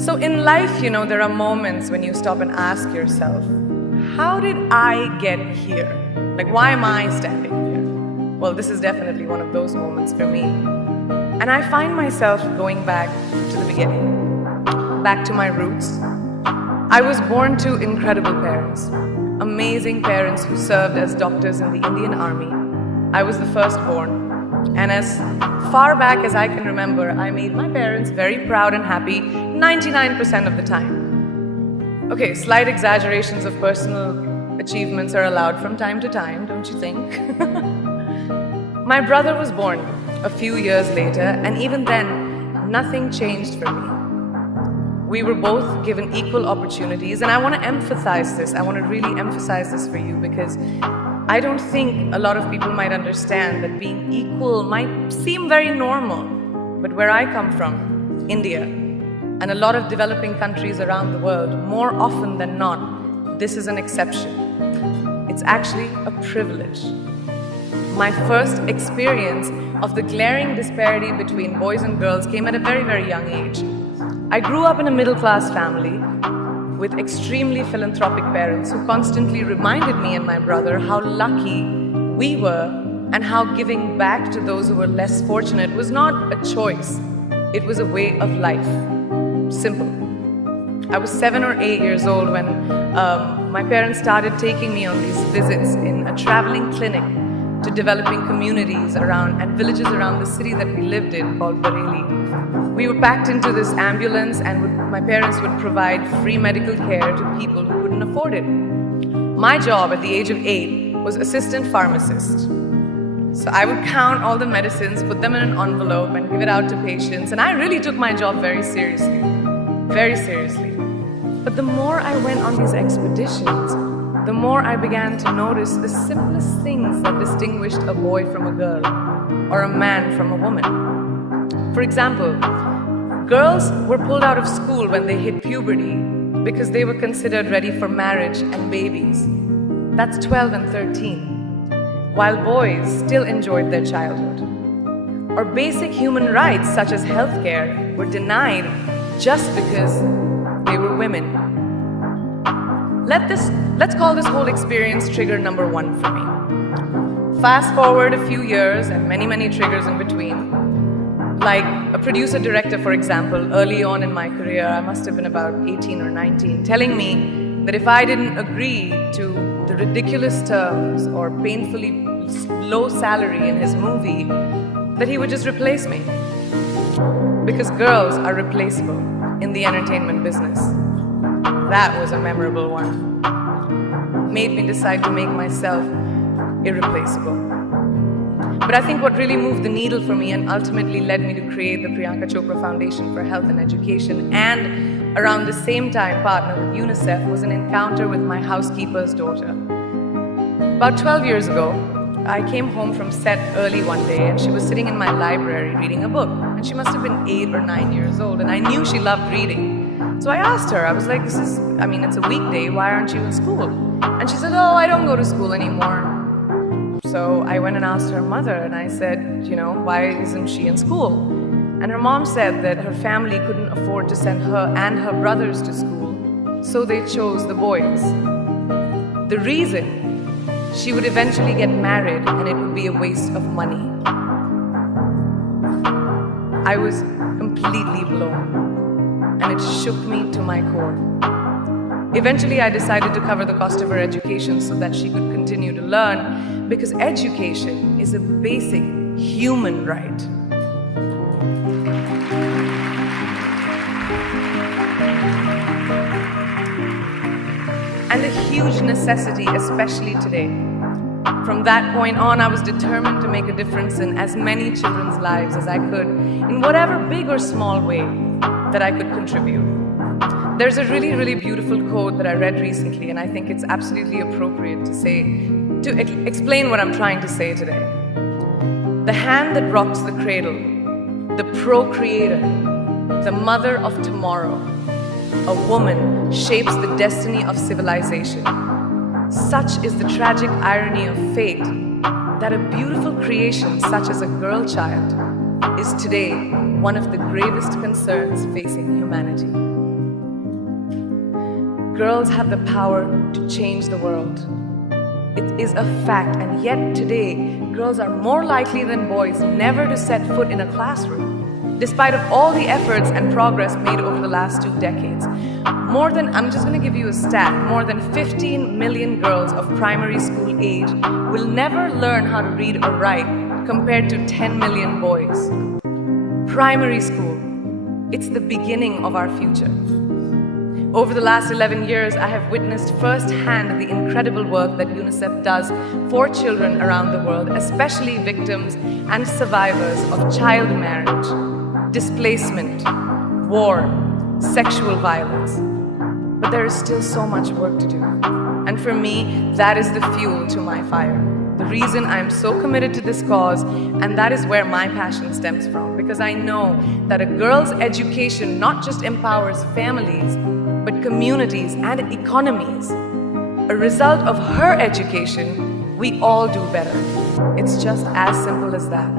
So in life, there are moments when you stop and ask yourself, how did I get here? Like, why am I standing here? Well, this is definitely one of those moments for me. And I find myself going back to the beginning, back to my roots. I was born to incredible parents, amazing parents who served as doctors in the Indian Army. I was the firstborn. And as far back as I can remember, I made my parents very proud and happy 99% of the time. Okay, slight exaggerations of personal achievements are allowed from time to time, don't you think? My brother was born a few years later, and even then, nothing changed for me. We were both given equal opportunities, and I want to emphasize this. I want to really emphasize this for you because I don't think a lot of people might understand that being equal might seem very normal. But where I come from, India, and a lot of developing countries around the world, more often than not, this is an exception. It's actually a privilege. My first experience of the glaring disparity between boys and girls came at a very, very young age. I grew up in a middle-class family with extremely philanthropic parents who constantly reminded me and my brother how lucky we were and how giving back to those who were less fortunate was not a choice. It was a way of life. Simple. I was 7 or 8 years old when my parents started taking me on these visits in a traveling clinic to developing communities around and villages around the city that we lived in called Bareilly. We were packed into this ambulance and my parents would provide free medical care to people who couldn't afford it. My job at the age of 8 was assistant pharmacist. So I would count all the medicines, put them in an envelope and give it out to patients, and I really took my job very seriously. Very seriously. But the more I went on these expeditions, the more I began to notice the simplest things that distinguished a boy from a girl or a man from a woman. For example, girls were pulled out of school when they hit puberty because they were considered ready for marriage and babies. That's 12 and 13, while boys still enjoyed their childhood. Or basic human rights such as healthcare were denied just because they were women. Let's call this whole experience trigger number 1 for me. Fast forward a few years and many, many triggers in between. Like a producer-director, for example, early on in my career, I must have been about 18 or 19, telling me that if I didn't agree to the ridiculous terms or painfully low salary in his movie, that he would just replace me. Because girls are replaceable in the entertainment business. That was a memorable one. Made me decide to make myself irreplaceable. But I think what really moved the needle for me and ultimately led me to create the Priyanka Chopra Foundation for Health and Education and around the same time partner with UNICEF was an encounter with my housekeeper's daughter. About 12 years ago, I came home from set early one day and she was sitting in my library reading a book. And she must have been 8 or 9 years old and I knew she loved reading. So I asked her, I was like, it's a weekday, why aren't you in school? And she said, oh, I don't go to school anymore. So I went and asked her mother and I said, why isn't she in school? And her mom said that her family couldn't afford to send her and her brothers to school, so they chose the boys. The reason? She would eventually get married and it would be a waste of money. I was completely blown. And it shook me to my core. Eventually, I decided to cover the cost of her education so that she could continue to learn, because education is a basic human right. And a huge necessity, especially today. From that point on, I was determined to make a difference in as many children's lives as I could, in whatever big or small way that I could contribute. There's a really, really beautiful quote that I read recently, and I think it's absolutely appropriate to explain what I'm trying to say today. The hand that rocks the cradle, the procreator, the mother of tomorrow, a woman shapes the destiny of civilization. Such is the tragic irony of fate that a beautiful creation such as a girl child is today one of the gravest concerns facing humanity. girls have the power to change the world. It is a fact, and yet today, girls are more likely than boys never to set foot in a classroom, despite of all the efforts and progress made over the last 2 decades. I'm just going to give you a stat, more than 15 million girls of primary school age will never learn how to read or write compared to 10 million boys. Primary school, it's the beginning of our future. Over the last 11 years, I have witnessed firsthand the incredible work that UNICEF does for children around the world, especially victims and survivors of child marriage, displacement, war, sexual violence. But there is still so much work to do. And for me, that is the fuel to my fire. The reason I am so committed to this cause, and that is where my passion stems from. Because I know that a girl's education not just empowers families, but communities and economies. A result of her education, we all do better. It's just as simple as that.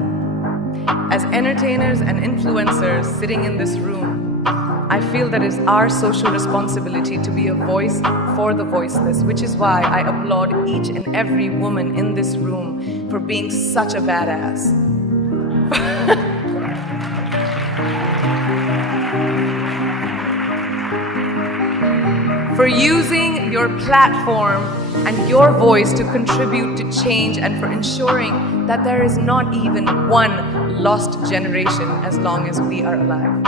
As entertainers and influencers sitting in this room, I feel that it's our social responsibility to be a voice for the voiceless, which is why I applaud each and every woman in this room for being such a badass. For using your platform and your voice to contribute to change, and for ensuring that there is not even one lost generation as long as we are alive.